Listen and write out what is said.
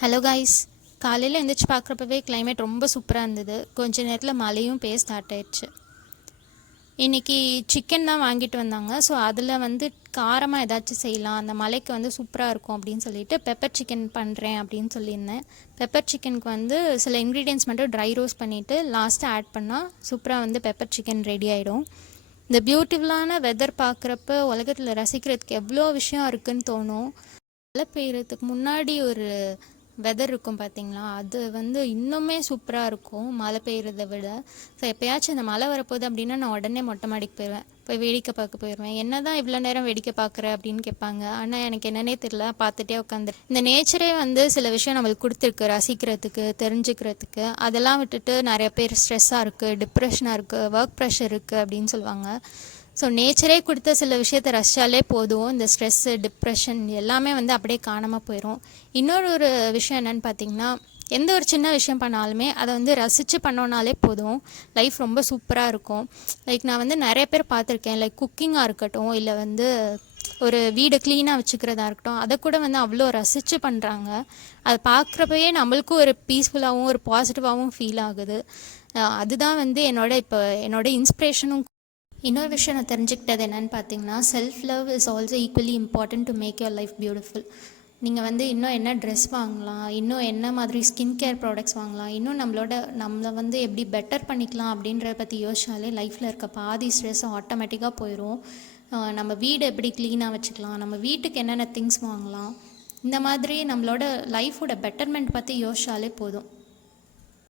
Hello guys, காலையில் எழுந்திரிச்சு பார்க்குறப்பவே climate ரொம்ப சூப்பராக இருந்தது. கொஞ்ச நேரத்தில் மழையும் பெய்ய ஸ்டார்ட் ஆயிடுச்சு. இன்றைக்கி சிக்கன் தான் வாங்கிட்டு வந்தாங்க. ஸோ அதில் வந்து காரமாக ஏதாச்சும் செய்யலாம், அந்த மலைக்கு வந்து சூப்பராக இருக்கும் அப்படின்னு சொல்லிட்டு பெப்பர் சிக்கன் பண்ணுறேன் அப்படின்னு சொல்லியிருந்தேன். பெப்பர் சிக்கனுக்கு வந்து சில இன்க்ரீடியன்ஸ் மட்டும் ட்ரை ரோஸ்ட் பண்ணிவிட்டு லாஸ்ட்டாக ஆட் பண்ணால் சூப்பராக வந்து பெப்பர் சிக்கன் ரெடி ஆகிடும். இந்த பியூட்டிஃபுல்லான வெதர் பார்க்குறப்ப உலகத்தில் ரசிக்கிறதுக்கு எவ்வளோ விஷயம் இருக்குதுன்னு தோணும். மழை பெய்யறதுக்கு முன்னாடி ஒரு வெதர் இருக்கும் பார்த்தீங்களா, அது வந்து இன்னுமே சூப்பராக இருக்கும் மழை பெய்கிறத விட. ஸோ எப்போயாச்சும் இந்த மழை வரப்போகுது அப்படின்னா நான் உடனே மொட்டை மாடிக்கு போயிடுவேன், போய் வேடிக்கை பார்க்க போயிடுவேன். என்ன தான் இவ்வளோ நேரம் வேடிக்கை பார்க்குற அப்படின்னு கேட்பாங்க. ஆனால் எனக்கு என்னன்னே தெரியல, பார்த்துட்டே உட்காந்து இந்த நேச்சரே வந்து சில விஷயம் நம்மளுக்கு கொடுத்துருக்கு ரசிக்கிறதுக்கு, தெரிஞ்சுக்கிறதுக்கு. அதெல்லாம் விட்டுட்டு நிறைய பேர் ஸ்ட்ரெஸ்ஸாக இருக்குது, டிப்ரெஷனாக இருக்குது, ஒர்க் ப்ரெஷர் இருக்குது அப்படின்னு சொல்லுவாங்க. ஸோ நேச்சரே கொடுத்த சில விஷயத்தை ரசித்தாலே போதும், இந்த ஸ்ட்ரெஸ்ஸு, டிப்ரெஷன் எல்லாமே வந்து அப்படியே காணாமல் போயிடும். இன்னொரு விஷயம் என்னென்னு பார்த்தீங்கன்னா, எந்த ஒரு சின்ன விஷயம் பண்ணாலுமே அதை வந்து ரசித்து பண்ணோன்னாலே போதும், லைஃப் ரொம்ப சூப்பராக இருக்கும். லைக் நான் வந்து நிறைய பேர் பார்த்துருக்கேன், லைக் குக்கிங்காக இருக்கட்டும், இல்லை வந்து ஒரு வீடை க்ளீனாக வச்சுக்கிறதா இருக்கட்டும், அதை கூட வந்து அவ்வளோ ரசித்து பண்ணுறாங்க. அதை பார்க்குறப்பயே நம்மளுக்கும் ஒரு பீஸ்ஃபுல்லாகவும் ஒரு பாசிட்டிவாகவும் ஃபீல் ஆகுது. அதுதான் வந்து என்னோட இன்ஸ்பிரேஷனும். இன்னொரு விஷயம் நான் தெரிஞ்சுக்கிட்டது என்னென்னு பார்த்தீங்கன்னா, self love is also equally important to make your life beautiful. நீங்கள் வந்து இன்னும் என்ன ட்ரெஸ் வாங்கலாம், இன்னும் என்ன மாதிரி ஸ்கின் கேர் ப்ராடக்ட்ஸ் வாங்கலாம், இன்னும் நம்மளை வந்து எப்படி பெட்டர் பண்ணிக்கலாம் அப்படின்றத பற்றி யோசிச்சாலே லைஃப்பில் இருக்க பாதி ஸ்ட்ரெஸ் ஆட்டோமேட்டிக்காக போயிடும். நம்ம வீடு எப்படி க்ளீனாக வச்சுக்கலாம், நம்ம வீட்டுக்கு என்னென்ன திங்ஸ் வாங்கலாம், இந்த மாதிரி நம்மளோட லைஃபோட பெட்டர்மெண்ட் பற்றி யோசிச்சாலே போதும்.